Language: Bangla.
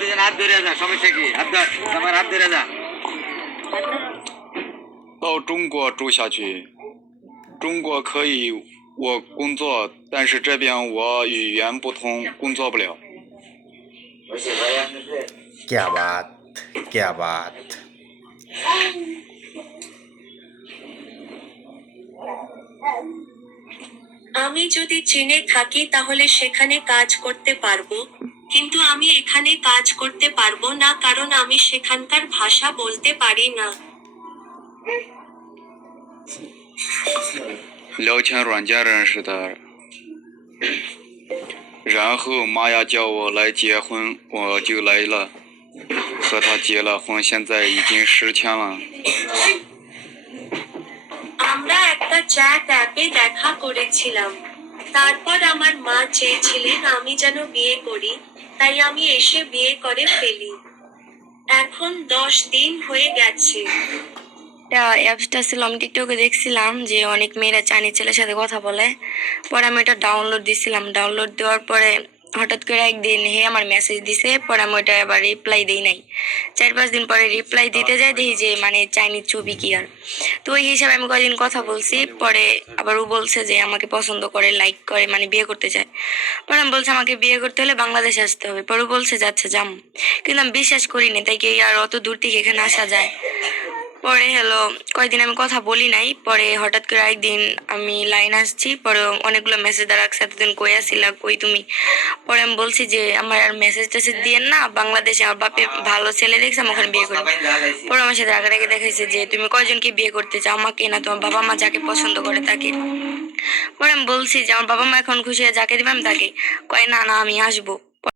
দুজন হাত ধরে যা, সমস্যা কি? হাত ধর, আমার হাত ধরে যা। 到中国住下去，中国可以我工作，但是这边我语言不通，工作不了。 क्या बात क्या बात। আমি যদি চীনে থাকি তাহলে সেখানে কাজ করতে পারবো, কিন্তু আমি এখানে কাজ করতে পারবো না কারণ আমি সেখানকার ভাষা বলতে পারি না। 聊天软件认识的，然后妈呀叫我来结婚，我就来了，和他结了婚，现在已经10天了。 আমরা একটা চ্যাট অ্যাপে দেখা করেছিলাম, তারপর আমার মা চেয়েছিলেন আমি যেন বিয়ে করি, তাই আমি এসে বিয়ে করে ফেলি। এখন 10 দিন হয়ে গেছে। অ্যাপসটা ছিল, আমি টিকটকে দেখছিলাম যে অনেক মেয়েরা চাইনিজ ছেলের সাথে কথা বলে। পরে আমি এটা ডাউনলোড দিছিলাম, ডাউনলোড দেওয়ার পরে হঠাৎ করে একদিন হে আমার মেসেজ দিছে, পরে আমি ওইটা আবার রিপ্লাই দিই নাই। 4-5 দিন পরে রিপ্লাই দিতে যাই, দেখি যে মানে চাইনিজ ছবি কি আর। তো ওই হিসাবে আমি কয়েকদিন কথা বলছি, পরে আবার ও বলছে যে আমাকে পছন্দ করে, লাইক করে, মানে বিয়ে করতে চায়। পরে আমি বলছি আমাকে বিয়ে করতে হলে বাংলাদেশে আসতে হবে। পরে ও বলছে যাচ্ছে যাম, কিন্তু আমি বিশ্বাস করিনি, তাই কি আর অত দূর থেকে এখানে আসা যায়। পরে হলো কয়েকদিন আমি কথা বলি নাই, পরে হঠাৎ করে একদিন আমি লাইন আসছি, পরে অনেকগুলো মেসেজ দেওয়ার রাখছে, এতদিন কই আসিলা, কই তুমি। পরে আমি বলছি যে আমার আর মেসেজ টেসেজ দিয়েন না, বাংলাদেশে আমার বাপে ভালো ছেলে দেখছে, আমি ওখানে বিয়ে করি। পরে আমার সাথে রাগারাগি দেখাইছে যে তুমি কয়জনকে বিয়ে করতে চাও, আমাকে না তোমার বাবা মা যাকে পছন্দ করে তাকে। পরে আমি বলছি যে আমার বাবা মা এখন খুশি হয়ে যাকে দিবে আমি তাকে। কয় না না আমি আসবো।